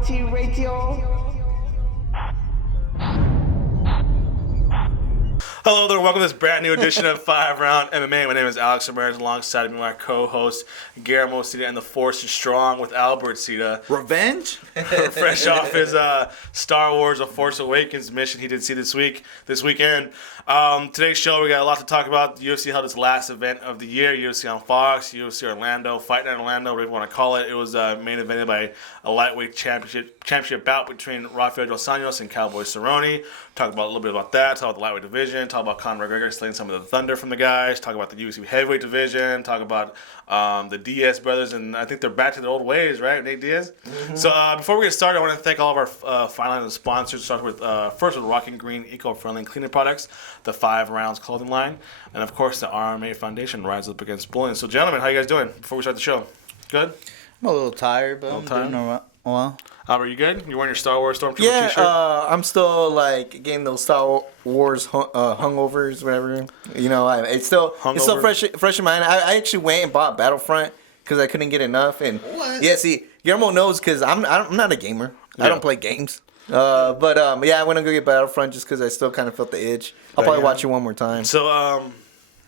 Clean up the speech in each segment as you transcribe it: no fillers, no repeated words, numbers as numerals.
Mighty Radio. Hello there, welcome to this brand new edition of 5 Round MMA. My name is Alex Ramirez, alongside me my co-host Guillermo Cita, and the Force is strong with Albert Cita. Revenge? Fresh off his Star Wars: A Force Awakens mission he did see this weekend. Today's show, we got a lot to talk about. The UFC held its last event of the year, UFC on Fox, UFC Orlando, Fight Night Orlando, whatever you want to call it. It was main evented by a lightweight championship bout between Rafael Dos Anjos and Cowboy Cerrone. Talk about a little bit about that, talk about the lightweight division, talk about Conor McGregor slaying some of the thunder from the guys, talk about the UFC heavyweight division, talk about the Diaz brothers, and I think they're back to their old ways, right, Nate Diaz? Mm-hmm. So before we get started, I want to thank all of our finalized sponsors. Start with first with Rock and Green eco-friendly cleaning products, the 5 Rounds clothing line, and of course the RMA Foundation, Rise Up Against Bullying. So gentlemen, how you guys doing before we start the show? Good? I'm a little tired, but I'm doing well. Albert, you good? You wearing your Star Wars Stormtrooper t-shirt? Yeah, I'm still getting those Star Wars hungovers, whatever. You know, it's still fresh in mind. I actually went and bought Battlefront because I couldn't get enough. And what? Yeah, see, Guillermo knows because I'm not a gamer. Yeah. I don't play games. But I went to go get Battlefront just because I still kind of felt the itch. I'll probably watch it one more time. So,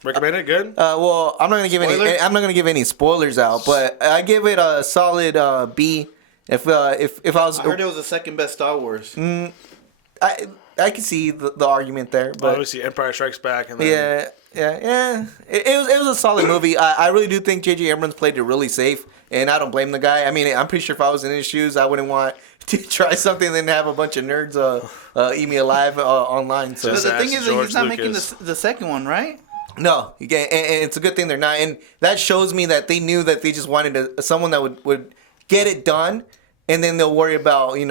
recommend it? Good. Well, I'm not gonna give any spoilers out, but I give it a solid B. If I was, I heard it was the second best Star Wars. I can see the argument there, but obviously Empire Strikes Back, and then yeah. It was a solid movie. I really do think J.J. Abrams played it really safe, and I don't blame the guy. I mean, I'm pretty sure if I was in his shoes, I wouldn't want to try something and then have a bunch of nerds eat me alive online. So the thing is that he's not making Lucas. the second one, right? No, and it's a good thing they're not, and that shows me that they knew that they just wanted someone that would get it done, and then they'll worry about, Yeah.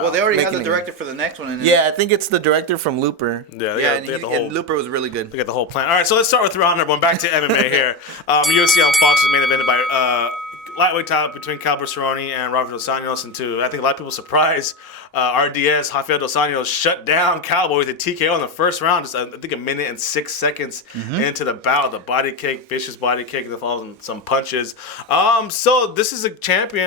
Well, they already have the director for the next one. I think it's the director from Looper. And Looper was really good. They got the whole plan. All right, so let's start with round number one. Back to MMA here. UFC on Fox was main evented by lightweight title between Cowboy Cerrone and Rafael Dos Anjos, and I think a lot of people surprised RDS Rafael Dos Anjos shut down Cowboy with a TKO in the first round. Just I think 1 minute and 6 seconds into the bout. The body kick, vicious body kick, that follows some punches. So this is a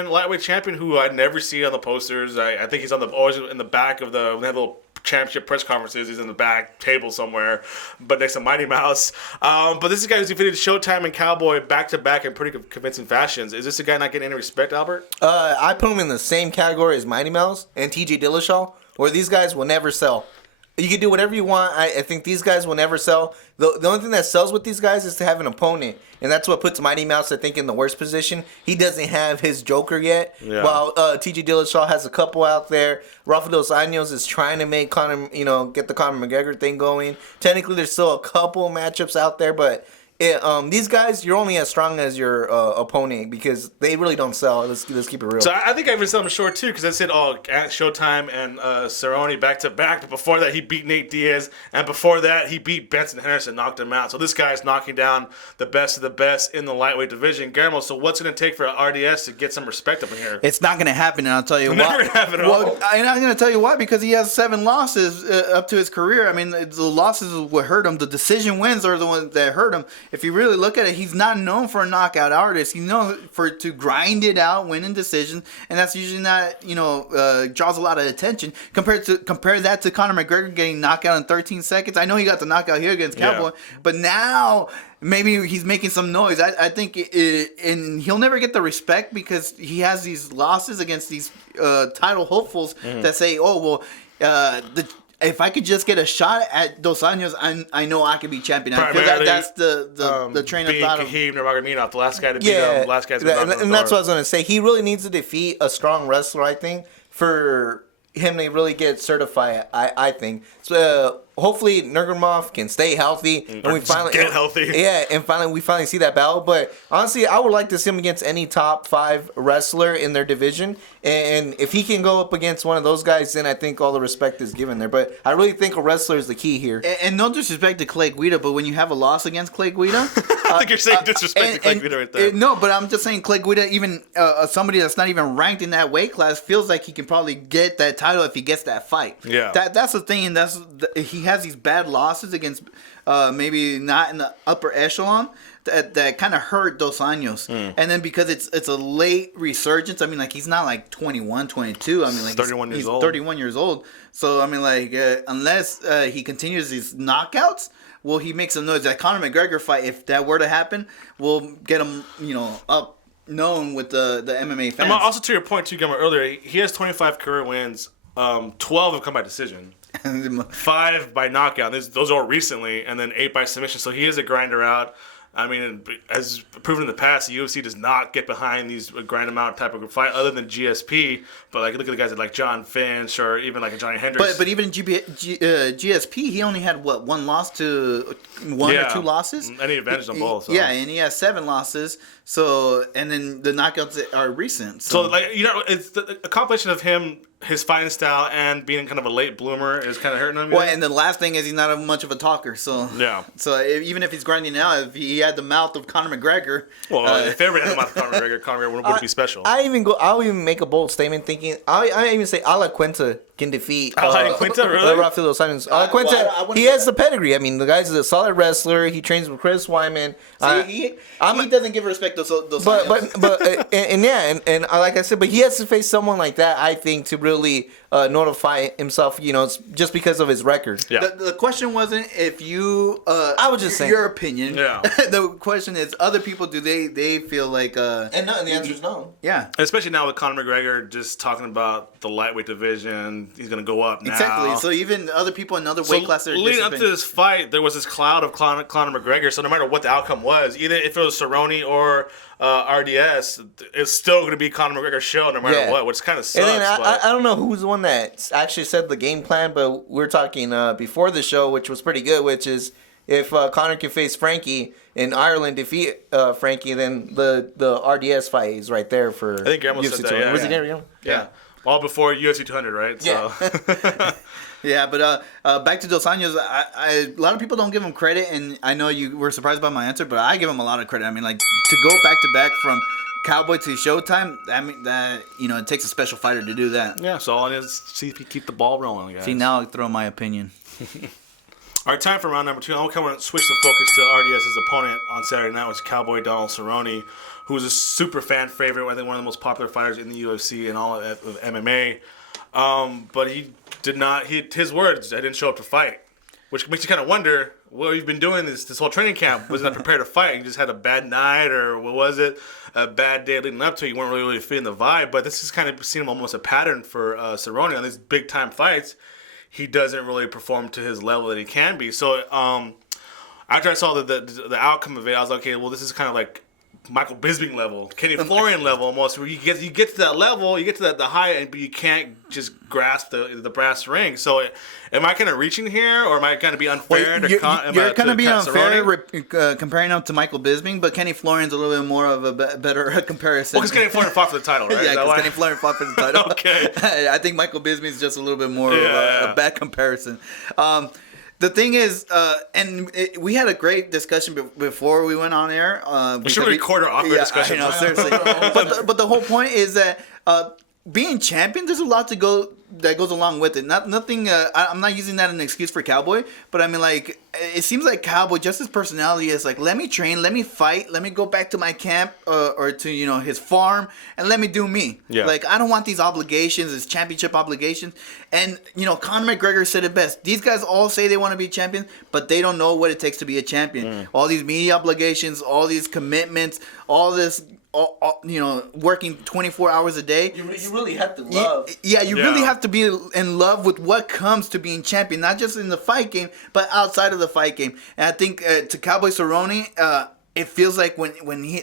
lightweight champion who I'd never see on the posters. I think he's always in the back of when they have little championship press conferences. He's in the back table somewhere, but next to Mighty Mouse. But this is a guy who's defeated Showtime and Cowboy back-to-back in pretty convincing fashions. Is this a guy not getting any respect, Albert? I put him in the same category as Mighty Mouse and TJ Dillashaw, where these guys will never sell. You can do whatever you want. I think these guys will never sell. The only thing that sells with these guys is to have an opponent. And that's what puts Mighty Mouse, I think, in the worst position. He doesn't have his Joker yet. Yeah. While TJ Dillashaw has a couple out there. Rafael Dos Anjos is trying to make get the Conor McGregor thing going. Technically, there's still a couple matchups out there, but these guys, you're only as strong as your opponent because they really don't sell. Let's keep it real. So I think I even sell him short too because I said Showtime and Cerrone back to back. But before that, he beat Nate Diaz, and before that, he beat Benson Henderson, knocked him out. So this guy's knocking down the best of the best in the lightweight division. Guillermo, so what's going to take for RDS to get some respect up in here? It's not going to happen, and I'll tell you why. Never happen at all. I'm not going to tell you why because he has 7 losses up to his career. I mean, the losses is what hurt him. The decision wins are the ones that hurt him. If you really look at it, he's not known for a knockout artist. He's known to grind it out, win in decisions, and that's usually not, draws a lot of attention. Compare that to Conor McGregor getting knocked out in 13 seconds. I know he got the knockout here against Cowboy, but now maybe he's making some noise. I think, and he'll never get the respect because he has these losses against these title hopefuls that say, if I could just get a shot at Dos Anjos, I know I could be champion. I feel that's the train of thought. Khabib Nurmagomedov, the last guy to beat him, last guy's been and that's what I was gonna say. He really needs to defeat a strong wrestler, I think, for him to really get certified. I think so. Hopefully Nurmagomedov can stay healthy and we finally get healthy. Yeah, and we finally see that battle. But honestly, I would like to see him against any top 5 wrestler in their division. And if he can go up against one of those guys, then I think all the respect is given there. But I really think a wrestler is the key here. And no disrespect to Clay Guida, but when you have a loss against Clay Guida, I think you're saying disrespect to Clay Guida right there. No, but I'm just saying Clay Guida, even somebody that's not even ranked in that weight class, feels like he can probably get that title if he gets that fight. Yeah, that's the thing, and he has these bad losses against maybe not in the upper echelon, that kind of hurt Dos Anjos. And then because it's a late resurgence, I mean, like, he's not like 21, 22. I mean, like, 31 years old. 31 years old. So, I mean, like, unless he continues these knockouts, well, he makes some noise. That Conor McGregor fight, if that were to happen, will get him, up known with the MMA fans. And also, to your point, too, Gilmer, earlier, he has 25 career wins. 12 have come by decision. 5 by knockout. Those are recently, and then 8 by submission. So he is a grinder out. I mean, as proven in the past, the UFC does not get behind these grind them out type of fight, other than GSP. But like, look at the guys like John Finch or even like a Johnny Hendricks. But even in GSP, he only had one loss to one or 2 losses, and he advantaged them both. So. Yeah, and he has 7 losses. So, and then the knockouts are recent. So like, it's a compilation of him. His fighting style and being kind of a late bloomer is kind of hurting him. Well, and the last thing is he's not much of a talker. So yeah. So even if he's grinding out, if he had the mouth of Conor McGregor, if everybody had the mouth of Conor McGregor wouldn't be special. I'll even make a bold statement thinking I even say A La Cuenta can defeat really? Rafael Dos Anjos. A La Cuenta, he has the pedigree. I mean, the guy's a solid wrestler. He trains with Chris Wyman. He doesn't give respect to those. But like I said, but he has to face someone like that, I think, to really notify himself, just because of his record. Yeah. The question wasn't if you. I was just saying your opinion. Yeah. The question is, other people, do they feel like? And the answer is no. Yeah. Especially now with Conor McGregor just talking about the lightweight division, he's gonna go up now. Exactly. So even other people in other weight classes. Leading up to this fight, there was this cloud of Conor McGregor. So no matter what the outcome was, either if it was Cerrone or RDS, it's still going to be Conor McGregor's show no matter what, which kind of sucks. And then I don't know who's the one that actually said the game plan, but we're talking before the show, which was pretty good, which is if Conor can face Frankie and Ireland defeat Frankie, then the RDS fight is right there for I think Guillermo said that, yeah. Was it Guillermo? Yeah. All before UFC 200, right? Yeah. So. Yeah, but back to Dos Anjos, a lot of people don't give him credit, and I know you were surprised by my answer, but I give him a lot of credit. I mean, like, to go back-to-back from Cowboy to Showtime, it takes a special fighter to do that. Yeah, so all it is, see if you keep the ball rolling, guys. See, now I throw my opinion. All right, time for round number 2. I'm going to switch the focus to RDS's opponent on Saturday night, which is Cowboy Donald Cerrone, who is a super fan favorite, I think one of the most popular fighters in the UFC and all of MMA. But he did not. His words, I didn't show up to fight, which makes you kind of wonder what you've been doing this whole training camp. Was not prepared to fight. You just had a bad night, or what was it? A bad day leading up to it. You weren't really feeling the vibe. But this is kind of seen almost a pattern for Cerrone on these big time fights. He doesn't really perform to his level that he can be. So after I saw the outcome of it, I was like, okay, well, this is kind of like Michael Bisping level, Kenny Florian level almost, where you get to that level, you get to the high, but you can't just grasp the brass ring. So, am I kind of reaching here, or am I going to be unfair? You're going to be unfair comparing him to Michael Bisping, but Kenny Florian's a little bit more of a better comparison. Well, because Kenny Florian fought for the title, right? Yeah, because Kenny Florian fought for the title. Okay. I think Michael Bisping's just a little bit more of a bad comparison. The thing is, we had a great discussion before we went on air. We should record our off-air discussion. I know, seriously. but the whole point is that being champion, there's a lot that goes along with it. Nothing. I'm not using that as an excuse for Cowboy, but I mean, like, it seems like Cowboy, just his personality is like, let me train, let me fight, let me go back to my camp or to his farm, and let me do me. Yeah. Like, I don't want these obligations, these championship obligations. And Conor McGregor said it best. These guys all say they want to be champions, but they don't know what it takes to be a champion. All these media obligations, all these commitments, all this. Working 24 hours a day. You really have to love. You really have to be in love with what comes to being champion, not just in the fight game, but outside of the fight game. And I think to Cowboy Cerrone, it feels like when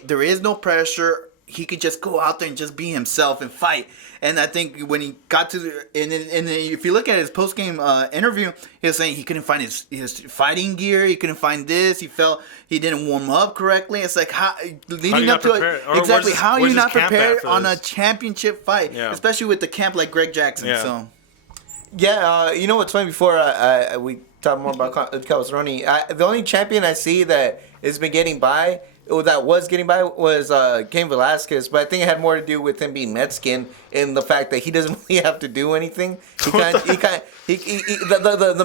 there is no pressure, he could just go out there and just be himself and fight. And I think when he got to and if you look at his post game interview, he was saying he couldn't find his fighting gear. He couldn't find this. He felt he didn't warm up correctly. It's like how are you not prepared on a championship fight, especially with the camp like Greg Jackson. Yeah. So you know what's funny? Before we talk more about Cowboy Cerrone, the only champion I see that has been getting by that was getting by was Cain Velasquez, but I think it had more to do with him being Mexican and the fact that he doesn't really have to do anything. The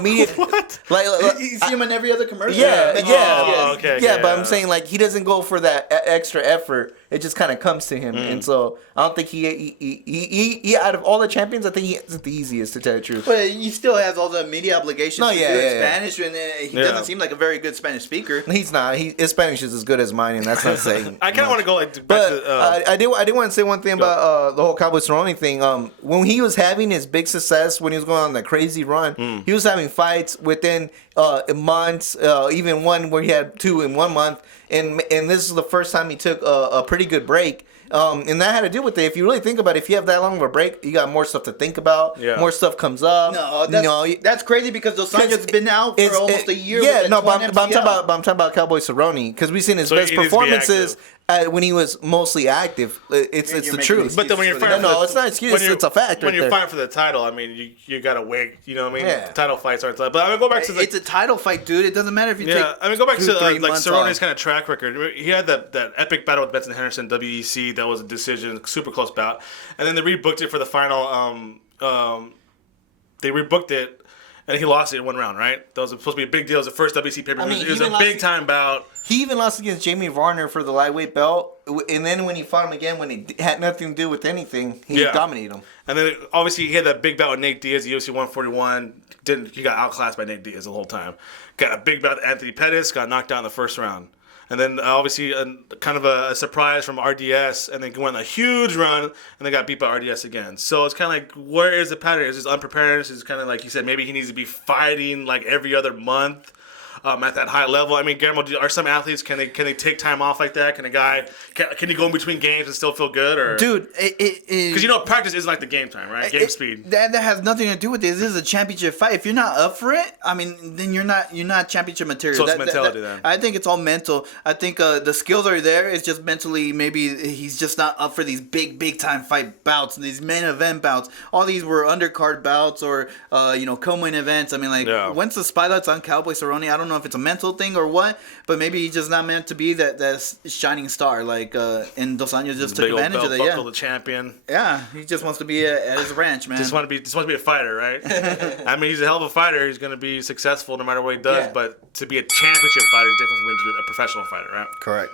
media What? You see him in every other commercial. Okay. But I'm saying like he doesn't go for that extra effort. It just kind of comes to him, and so I don't think he out of all the champions, I think he is the easiest to tell the truth. But he still has all the media obligations to do Spanish, and he doesn't seem like a very good Spanish speaker. He's not. His Spanish is as good as mine, and that's not saying. I kind of want to go back to. I did want to say one thing about the whole Cowboy Cerrone thing. When he was having his big success, when he was going on the crazy run, he was having fights within months, even one where he had 2 in 1 month, and this is the first time he took a pretty good break. And that had to do with it. If you really think about it, if you have that long of a break, you got more stuff to think about. Yeah. More stuff comes up. No, that's crazy because Dos Anjos has been out for almost a year. Yeah, no, but I'm talking about Cowboy Cerrone because we've seen his best performances when he was mostly active. It's the truth. But then when you're fighting, it's not an excuse. It's a fact. When you're fighting for the title, I mean, you gotta wait. You know what I mean? Yeah. Title fights aren't. But I'm gonna go back to it's a title fight, dude. It doesn't matter if you take. I mean, go back to like Cerrone's kind of track record. He had that epic battle with Benson Henderson, WEC. That was a decision, super close bout, and then they rebooked it for the final. They rebooked it, and he lost it in 1 round. Right? That was supposed to be a big deal. It was the first WEC pay-per-view. It was a big time bout. He even lost against Jamie Varner for the lightweight belt, and then when he fought him again, when it had nothing to do with anything, he dominated him. And then obviously he had that big bout with Nate Diaz, UFC 141. He got outclassed by Nate Diaz the whole time. Got a big bout with Anthony Pettis, got knocked out in the first round. And then obviously kind of a surprise from RDS, and then went on a huge run, and they got beat by RDS again. So it's kind of like, where is the pattern? Is this unpreparedness? Is kind of like you said, maybe he needs to be fighting like every other month. At that high level, I mean, Guillermo, are some athletes can they take time off like that? Can he go in between games and still feel good? Or dude, because practice isn't like the game time, right? Game speed. That has nothing to do with this. This is a championship fight. If you're not up for it, I mean, then you're not championship material. So it's mentality then. I think it's all mental. I think the skills are there. It's just mentally maybe he's just not up for these big time fight bouts, these main event bouts. All these were undercard bouts or co-main events. I mean, like once the spotlight's on Cowboy Cerrone, I don't know if it's a mental thing or what, but maybe he's just not meant to be that shining star. Like and Dos Anjos just took advantage of that. Buckle the champion. Yeah, he just wants to be at his ranch, man. Just want to be a fighter, right? I mean, he's a hell of a fighter. He's going to be successful no matter what he does. Yeah. But to be a championship fighter is different from being a professional fighter, right? Correct.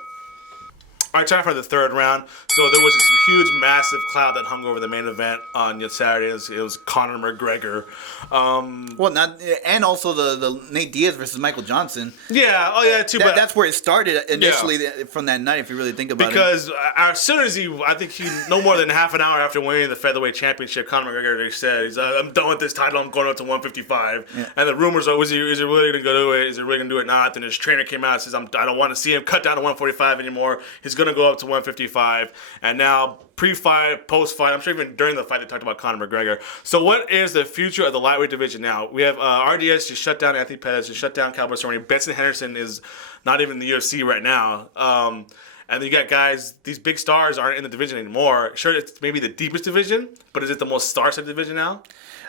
All right, time for the third round. So there was this huge, massive cloud that hung over the main event on Saturday. It was Conor McGregor. And also the Nate Diaz versus Michael Johnson. Yeah, too. But that's where it started initially from that night, if you really think about it. Because as soon as I think no more than half an hour after winning the featherweight championship, Conor McGregor, they said, I'm done with this title. I'm going up to 155. Yeah. And the rumors are, is he really going to do it? Is he really going to do it? Not. Then his trainer came out and says, I don't want to see him cut down to 145 anymore. He's going to go up to 155. And now, pre-fight, post-fight, I'm sure even during the fight they talked about Conor McGregor. So what is the future of the lightweight division now? We have RDS just shut down Anthony Pettis, just shut down Cowboy Cerrone. Benson Henderson is not even in the UFC right now. And then you got guys, these big stars aren't in the division anymore. Sure, it's maybe the deepest division, but is it the most star-studded division now?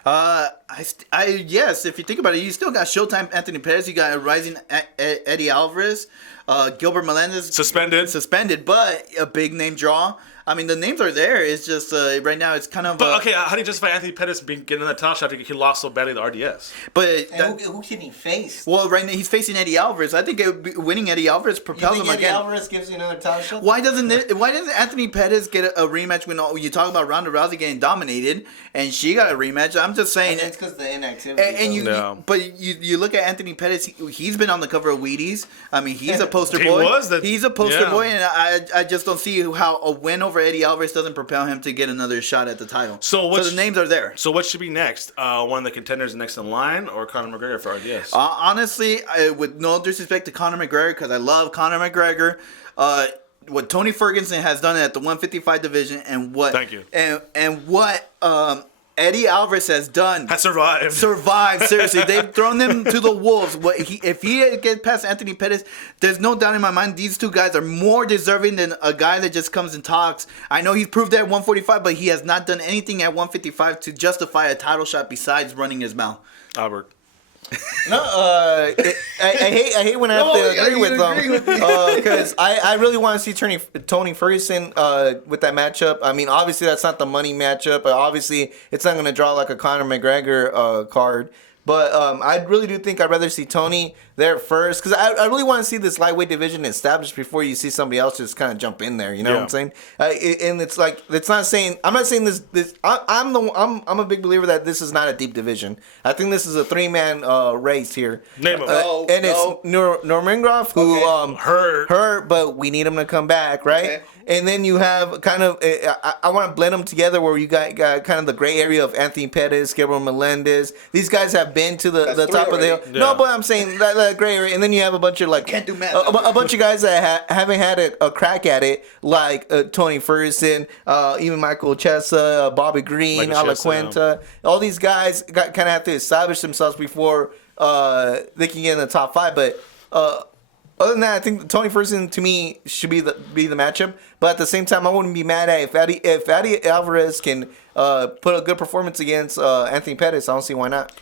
Yes, if you think about it, you still got Showtime Anthony Pettis, you got a rising Eddie Alvarez, Gilbert Melendez suspended, but a big name draw. I mean, the names are there. It's just right now it's kind of. But okay, how do you justify Anthony Pettis getting in the title shot after he lost so badly to RDS? But who can he face? Well, right now he's facing Eddie Alvarez. I think winning Eddie Alvarez propels him again. Eddie Alvarez gives you another title shot? Why doesn't Anthony Pettis get a rematch when you talk about Ronda Rousey getting dominated and she got a rematch? I'm just saying. It's because the inactivity. But you look at Anthony Pettis. He's been on the cover of Wheaties. I mean, he's a poster boy. He's a poster boy, and I just don't see how a win over Eddie Alvarez doesn't propel him to get another shot at the title. So the names are there. So what should be next? One of the contenders next in line, or Conor McGregor for RDS? Honestly, with no disrespect to Conor McGregor, because I love Conor McGregor, what Tony Ferguson has done at the 155 division, and what thank you, and what Eddie Alvarez has done. Has survived. Seriously. They've thrown them to the wolves. If he gets past Anthony Pettis, there's no doubt in my mind these two guys are more deserving than a guy that just comes and talks. I know he's proved that at 145, but he has not done anything at 155 to justify a title shot besides running his mouth. Albert. No, I hate when I have to agree with them because I really want to see Tony Ferguson with that matchup. I mean, obviously that's not the money matchup, but obviously it's not going to draw like a Conor McGregor card. But I really do think I'd rather see Tony there first because I really want to see this lightweight division established before you see somebody else just kind of jump in there. You know what I'm saying? And it's like I'm not saying this. I'm a big believer that this is not a deep division. I think this is a 3-man race here. Name him. And it's Nurmagomedov who hurt, but we need him to come back, right? Okay. And then you have kind of I want to blend them together where you got kind of the gray area of Anthony Pettis, Gabriel Melendez. These guys have been to the top of the hill. Yeah. No, but I'm saying that gray area. And then you have a bunch of like Can't do math. a bunch of guys that haven't had a crack at it, like Tony Ferguson, even Michael Chiesa, Bobby Green, Alaquenta. All these guys kind of have to establish themselves before they can get in the top 5. But other than that, I think Tony Ferguson to me should be the matchup. But at the same time, I wouldn't be mad at if Eddie Alvarez can put a good performance against Anthony Pettis. I don't see why not.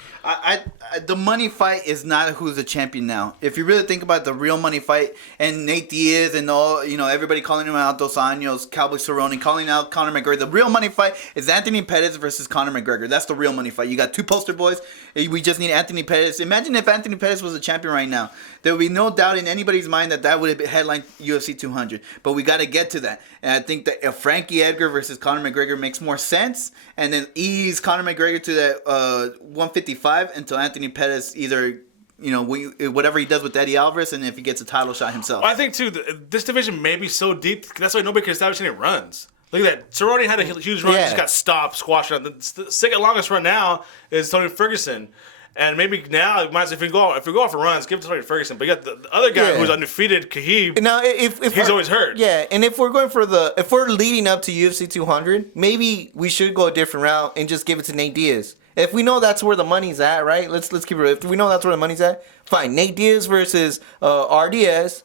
The money fight is not who's the champion now. If you really think about the real money fight, and Nate Diaz and all, everybody calling him out, Dos Anjos, Cowboy Cerrone, calling out Conor McGregor. The real money fight is Anthony Pettis versus Conor McGregor. That's the real money fight. You got 2 poster boys. We just need Anthony Pettis. Imagine if Anthony Pettis was a champion right now. There would be no doubt in anybody's mind that would have headlined UFC 200. But we got to get to that. And I think that if Frankie Edgar versus Conor McGregor makes more sense, and then ease Conor McGregor to that 155 until Anthony Pettis either, whatever he does with Eddie Alvarez, and if he gets a title shot himself. I think, too, this division may be so deep, that's why nobody can establish any runs. Look at that. Cerrone had a huge run, just got stopped, squashed. The second longest run now is Tony Ferguson. And maybe now, if we go off for runs, give it to Tony Ferguson. But you got the other guy who's undefeated, Kahib. Now, if he's always hurt. Yeah, and if we're going if we're leading up to UFC 200, maybe we should go a different route and just give it to Nate Diaz. If we know that's where the money's at, right? Let's keep it real. If we know that's where the money's at, fine. Nate Diaz versus RDS.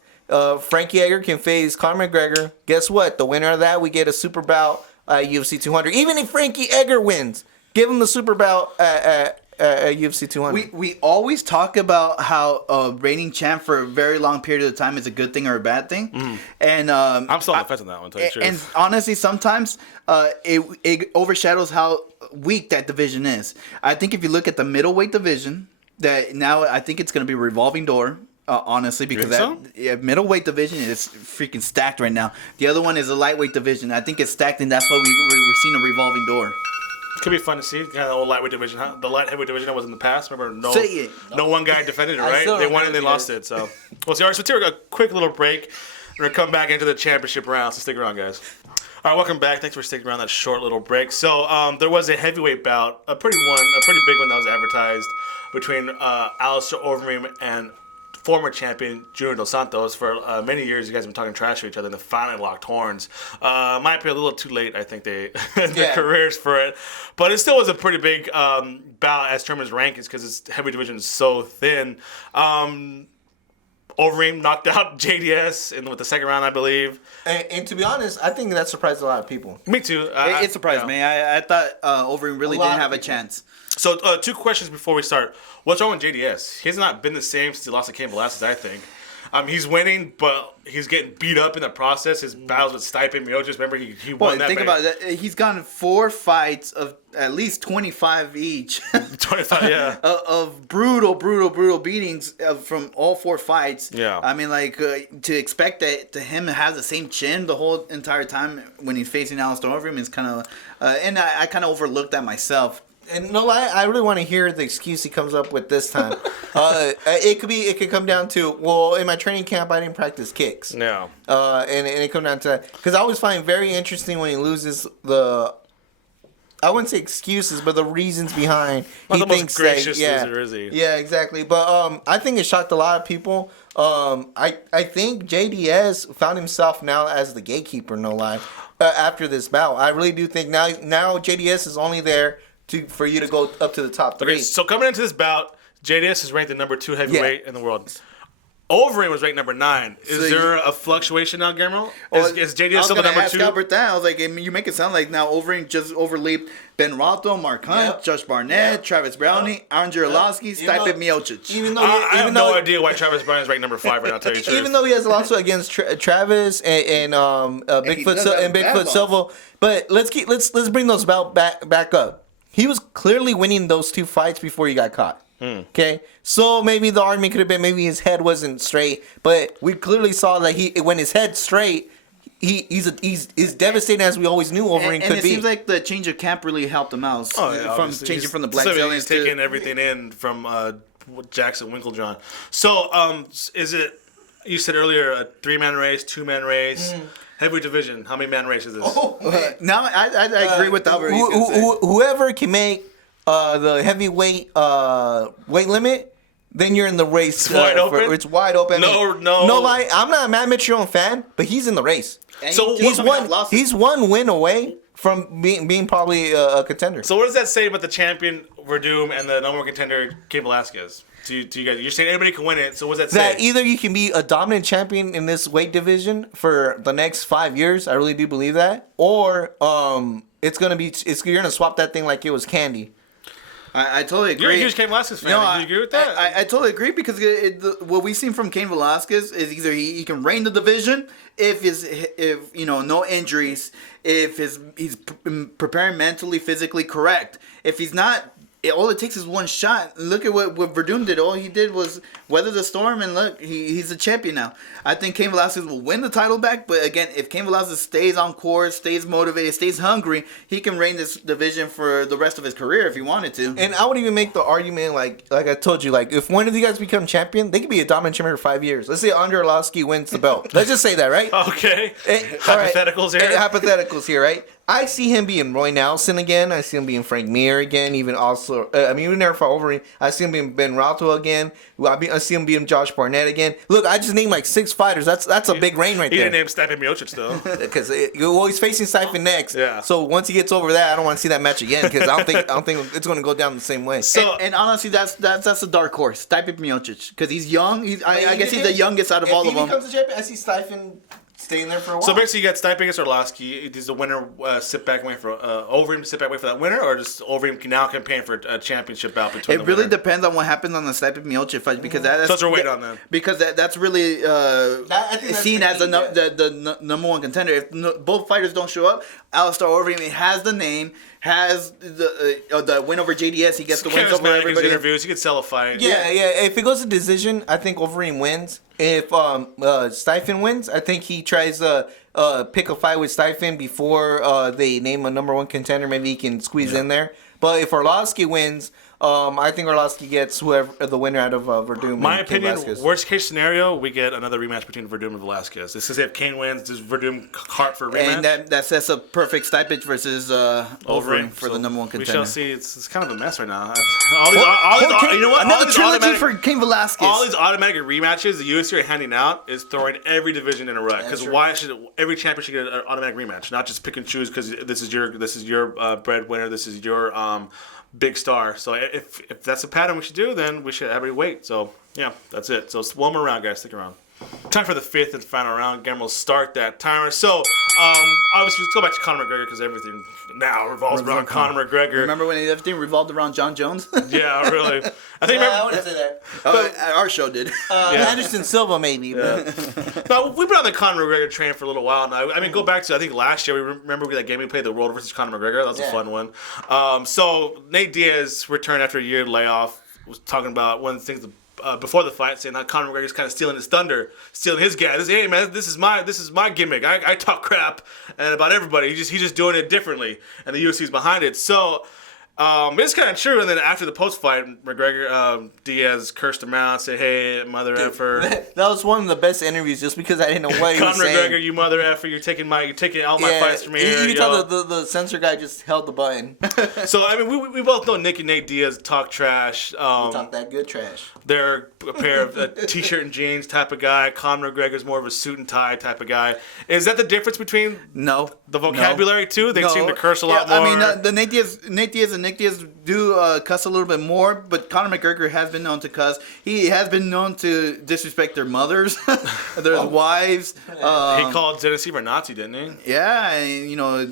Frankie Edgar can face Conor McGregor. Guess what? The winner of that, we get a super bout at UFC 200. Even if Frankie Edgar wins, give him the super bout at UFC 200. We always talk about how reigning champ for a very long period of time is a good thing or a bad thing, and I'm still on the fence on that one. To tell you the truth. And honestly, sometimes it overshadows how weak that division is. I think if you look at the middleweight division, that now I think it's going to be a revolving door. Honestly, because middleweight division is freaking stacked right now. The other one is a lightweight division. I think it's stacked, and that's why we're seeing a revolving door. Could be fun to see. Kind of the old lightweight division, huh? The light heavyweight division that was in the past. Remember, no one guy defended it, right? They won and they lost it. So we'll see. All right, so let's take a quick little break. We're gonna come back into the championship round. So stick around, guys. All right, welcome back. Thanks for sticking around that short little break. So there was a heavyweight bout, a pretty big one that was advertised between Alistair Overeem and former champion Junior Dos Santos. For many years, you guys have been talking trash to each other, and they finally locked horns. Might be a little too late, I think, their careers for it. But it still was a pretty big bout as determines rankings because its heavy division is so thin. Overeem knocked out JDS with the second round, I believe. And to be honest, I think that surprised a lot of people. Me too. It surprised me. I thought Overeem really didn't have a chance. So, 2 questions before we start. What's wrong with JDS? He has not been the same since he lost to Cain Velasquez, I think. He's winning, but he's getting beat up in the process. His battles with Stipe and Miocic, remember, he won that. Think about that. He's gone 4 fights of at least 25 each. 25, yeah. of brutal beatings from all 4 fights. Yeah. I mean, to expect that to him to have the same chin the whole entire time when he's facing Alistair Overeem is kind of... and I kind of overlooked that myself. And no lie, I really want to hear the excuse he comes up with this time. It could come down to, well, in my training camp I didn't practice kicks. Yeah. And it come down to that because I always find very interesting when he loses I wouldn't say excuses, but the reasons behind Not he the thinks most gracious that, loser, is he? Yeah, exactly. But I think it shocked a lot of people. I think JDS found himself now as the gatekeeper, no lie, after this bout. I really do think now JDS is only there for you to go up to the top 3. Okay, so coming into this bout, JDS is ranked the number 2 heavyweight in the world. Overeem was ranked number 9. Is So there a fluctuation now, Guillermo? Well, Is JD I was still gonna number ask 2? Albert that. I was like, you make it sound like now Overeem just overleaped Ben Rothwell, Mark Hunt, Yep. Josh Barnett, Yep. Travis Brownie, Andrei Arlovsky, Stipe Miocic. Even though, I have no idea why Travis Bryan is ranked number 5 right now, I'll tell you the truth. Even though he has a loss against Travis and Bigfoot does have a bad Bigfoot loss. Silva, but let's bring those back up. He was clearly winning those 2 fights before he got caught. Okay, so maybe the argument could have been maybe his head wasn't straight, but we clearly saw that when his head's straight, he's devastating as we always knew Overeem And could it be. seems like the change of camp really helped him out. Oh, yeah, from obviously. changing from the Black So Zillions he's to taking everything in from Jackson Winklejohn. So, is it, you said earlier, a 3-man race, 2-man race? Heavyweight division, how many man race is this? Now I agree with Albert. He's gonna say. Whoever can make the heavyweight weight limit, then you're in the race. It's wide open? It's wide open. No. Lie. I'm not a Matt Mitrione fan, but he's in the race. And So he- He's coming off one. losses. He's one win away from being probably a contender. So what does that say about the champion, Verdum, and the number 1 contender, Cain Velasquez? To you guys, you're saying anybody can win it. So what does that That say? either you can be a dominant champion in this weight division for the next 5 years. I really do believe that, or you're gonna swap that thing like it was candy. I totally agree. You're a huge Cain Velasquez fan. Do you agree with that? I totally agree because what we've seen from Cain Velasquez is either he can reign the division if no injuries, if he's preparing mentally, physically correct. If he's not, all it takes is one shot. Look at what Verdum did. All he did was weather the storm, and look, he's a champion now. I think Cain Velasquez will win the title back, but again, if Cain Velasquez stays on course, stays motivated, stays hungry, he can reign this division for the rest of his career if he wanted to. And I would even make the argument, like I told you, like if one of you guys become champion, they could be a dominant champion for 5 years. Let's say Andrei Arlovsky wins the belt. Let's just say that, right? Okay. All right. Hypotheticals here. Hypotheticals here, right? I see him being Roy Nelson again. I see him being Frank Mir again. Even also, even there for Overeem. I see him being Ben Rothwell again. I see him being Josh Barnett again. Look, I just named like 6 fighters. That's a big reign right He there. didn't name Stipe Miocic though. Because he's facing Siphon next. Yeah. So once he gets over that, I don't want to see that match again because I don't think it's going to go down the same way. So And honestly, that's a dark horse. Stipe Miocic, because he's young. I guess he's the youngest out of all of them. If he becomes a champion, I see Siphon staying there for a while. So basically, you got Stipe against Arlovsky. Does the winner sit back and wait for Overeem to sit back and wait for that winner, or does Overeem now campaign for a championship bout between? It really depends on what happens on the Stipe Miocic fight because that's So that's what we're waiting on then. Because that's really I think that's seen the as key, the number 1 contender. If both fighters don't show up, Alistair Overeem has the name, has the win over JDS. He gets the wins over everybody. Interviews, he could sell a fight. Yeah. If it goes to decision, I think Overeem wins. If Stipe wins, I think he tries to pick a fight with Stipe before they name a number 1 contender. Maybe he can squeeze in there. But if Arlovsky wins, I think Arlovsky gets whoever the winner out of Verdum. My and Cain opinion, Velasquez. worst case scenario, we get another rematch between Verdum and Velasquez. This is if Cain wins, does Verdum cart for a rematch? And that sets up perfect Stipe versus Overeem for the number 1 contender. We shall see. It's kind of a mess right now. You know what? Another trilogy for Cain Velasquez. All these automatic rematches the UFC are handing out is throwing every division in a rut. Because why should every champion should get an automatic rematch, not just pick and choose because this is your breadwinner, this is your big star. So if that's the pattern we should do, then we should everybody wait. So yeah, that's it. So it's one more round, guys. Stick around. Time for the 5th and final round. Again, we'll start that timer. So obviously, let's go back to Conor McGregor because everything now revolves around Conor McGregor. Remember when everything revolved around John Jones? Yeah, really. I think. I wouldn't say that. Our show did. Anderson Silva maybe. But No, we've been on the Conor McGregor train for a little while now. I mean, go back to I think last year. We remember that game we played, the World versus Conor McGregor. That was a fun one. So Nate Diaz returned after a year layoff. Was talking about one of the things before the fight, saying how Conor McGregor's kind of stealing his thunder, stealing his gas. Hey man, this is my gimmick. I talk crap and about everybody. He's just doing it differently, and the UFC's behind it. So. It's kind of true. And then after the post-fight, McGregor, Diaz cursed him out, said, "Hey, mother effer." that was one of the best interviews, just because I didn't know what he was Conor saying. McGregor, you mother effer! You're taking all my fights from here. You can tell the censor guy just held the button. So I mean, we both know Nick and Nate Diaz talk trash. Talk that good trash. They're a pair of t-shirt and jeans type of guy. Conor McGregor's more of a suit and tie type of guy. Is that the difference between No. the vocabulary too? They seem to curse a lot more. I mean, the Nate Diaz and Nick Diaz do cuss a little bit more, but Conor McGregor has been known to cuss. He has been known to disrespect their mothers, their wives. He called Tennessee for Nazi, didn't he? Yeah, and, you know,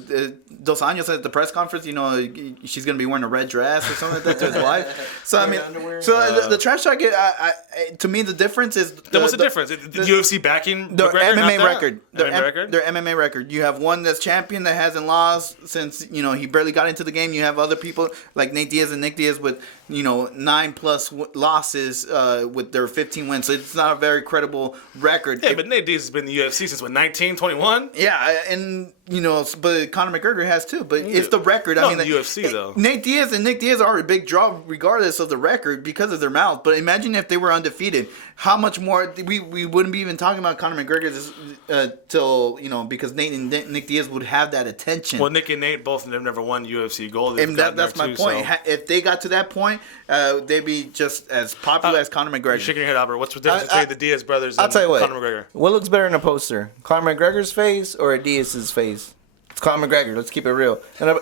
Dos Anjos at the press conference, you know, she's going to be wearing a red dress or something like that to his wife. So, I mean, the trash talk, to me, the difference is... What's the difference? The UFC backing their McGregor, MMA record. Their MMA record. You have one that's champion that hasn't lost since, you know, he barely got into the game. You have other people like Nate Diaz and Nick Diaz with, you know, 9+ losses with their 15 wins. So it's not a very credible record. Yeah, but Nate Diaz has been in the UFC since, what, 1921? Yeah, and, you know, but Conor McGregor has too. But it's the record. I mean, the UFC, though. Nate Diaz and Nick Diaz are a big draw regardless of the record because of their mouth. But imagine if they were undefeated. How much more we wouldn't be even talking about Conor McGregor till, you know, because Nate and Nick Diaz would have that attention. Well, Nick and Nate both have never won UFC gold. And that's my point. So. If they got to that point, they'd be just as popular as Conor McGregor. You're shaking your head, Albert. What's the difference between the Diaz brothers and Conor McGregor? What looks better in a poster? Conor McGregor's face or Diaz's face? It's Conor McGregor. Let's keep it real. And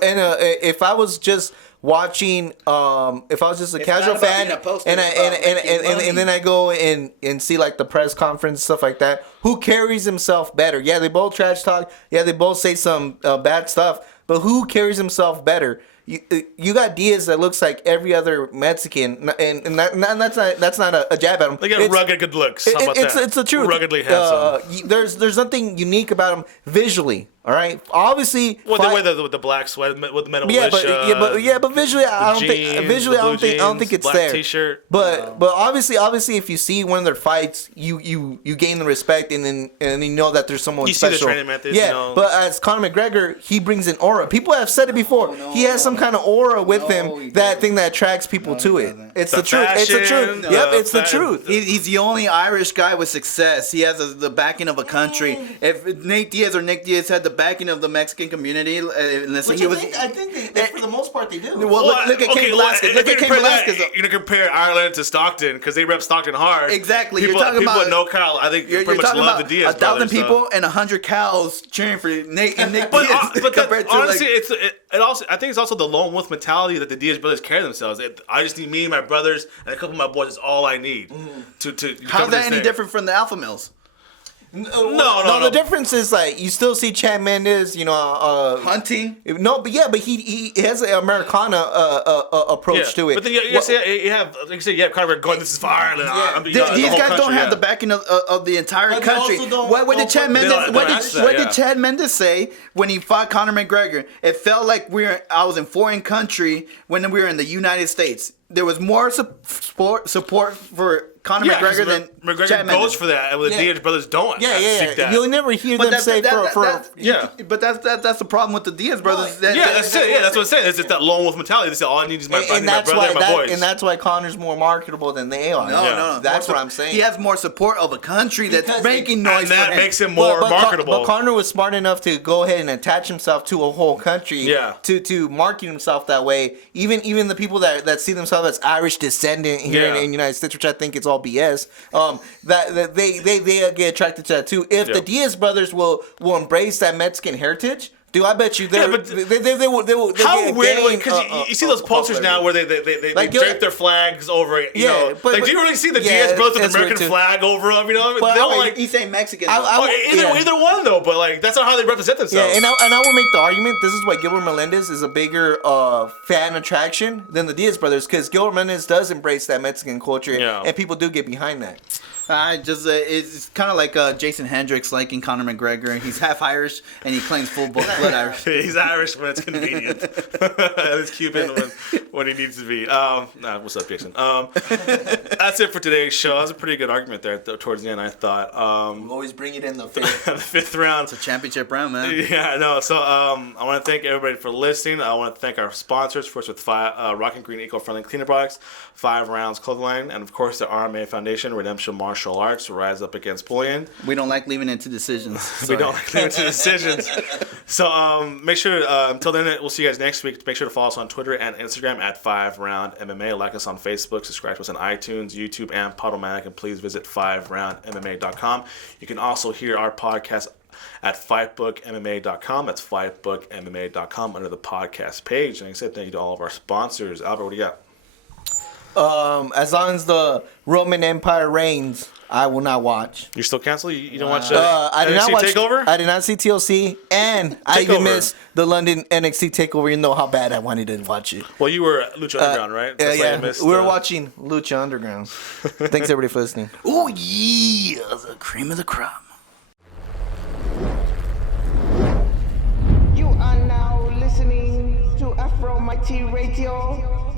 if I was just watching, if I was just a casual fan, and then I go and see like the press conference stuff like that, who carries himself better? Yeah, they both trash talk. Yeah, they both say some bad stuff. But who carries himself better? You got Diaz that looks like every other Mexican, and that's not a jab at him. They got rugged good looks. How about that? It's the truth. Ruggedly handsome. There's nothing unique about him visually. All right, obviously. Well, the way with the black sweat, with the metal militia. But visually, I don't think it's black there. T-shirt. But obviously, if you see one of their fights, you gain the respect, and then you know that there's someone special. You see the training methods. Yeah, you know. but as Conor McGregor, he brings an aura. People have said it before. He has some kind of aura with him that attracts people to it. It's the truth. It's the truth. Yep, it's the truth. He's the only Irish guy with success. He has the backing of a country. If Nate Diaz or Nick Diaz had the backing of the Mexican community, I think they, for the most part, they do. Well, look at Cain Velasquez. Look at Cain Velasquez. You're gonna compare Ireland to Stockton because they rep Stockton hard. Exactly. People you're talking about about no Kyle. I think you're pretty much love the Diaz 1,000 people and 100 cows cheering for Nate and Nick But Diaz. honestly, it also I think it's also the lone wolf mentality that the Diaz brothers carry themselves. I just need me, my brothers, and a couple of my boys. Is all I need to. How's that any different from the alpha males? No. The difference is like you still see Chad Mendes, hunting. No, but he has an Americana approach to it. But then you have Conor McGregor going, "This is for Ireland." Yeah. These guys don't have the backing of the entire country. What did Chad Mendes say when he fought Conor McGregor? It felt like I was in foreign country when we were in the United States. There was more support for Conor McGregor than McGregor Chad goes Mendes. for that, and the Diaz brothers don't. Yeah. You'll never hear them say But that's the problem with the Diaz brothers. That's it. Yeah, that's what I'm saying. It's just that lone wolf mentality. They say all I need is my brother and my boys. And that's why Connor's more marketable than they are. No. That's what I'm saying. He has more support of a country that's making noise. And that makes him more marketable. But Conor was smart enough to go ahead and attach himself to a whole country. To market himself that way. Even the people that see themselves as Irish descendant here in the United States, which I think it's all BS. That they get attracted to that too. If the Diaz brothers will embrace that Mexican heritage, dude, I bet you they will. How weird? Because you see those posters now where they drape their flags over it. Do you really see the Diaz brothers with the American flag over them? He's saying Mexican. Either one though, but that's not how they represent themselves. Yeah, and I will make the argument. This is why Gilbert Melendez is a bigger fan attraction than the Diaz brothers, because Gilbert Melendez does embrace that Mexican culture, and people do get behind that. It's kind of like Jason Hendricks liking Conor McGregor. He's half Irish and he claims full blood Irish. He's Irish when it's convenient. And he's Cuban when he needs to be. What's up, Jason? That's it for today's show. That was a pretty good argument there towards the end, I thought. We'll always bring it in the fifth. The fifth round. It's a championship round, man. Yeah, I know. So I want to thank everybody for listening. I want to thank our sponsors, first with Rock and Green Eco-Friendly Cleaner Products, 5 Rounds Clothing Line, and of course the RMA Foundation, Redemption Martial Arts, Rise Up Against Bullying. We don't like leaving it to decisions. We don't like leaving it to decisions. So make sure, until then, we'll see you guys next week. Make sure to follow us on Twitter and Instagram at 5RoundMMA. Like us on Facebook, subscribe to us on iTunes, YouTube, and Podomatic, and please visit 5RoundMMA.com. You can also hear our podcast at FightBookMMA.com. That's FightBookMMA.com under the podcast page. And like I said, thank you to all of our sponsors. Albert, what do you got? As long as the Roman Empire reigns, I will not watch. You're still canceled? You don't watch I did not watch TakeOver? I did not see TLC, and I even missed the London NXT TakeOver, even though how bad I wanted to watch it. Well, you were Lucha Underground, right? Yeah, That's why you missed, we were watching Lucha Underground. Thanks everybody for listening. Oh yeah, the cream of the crop. You are now listening to Afro Mighty Radio.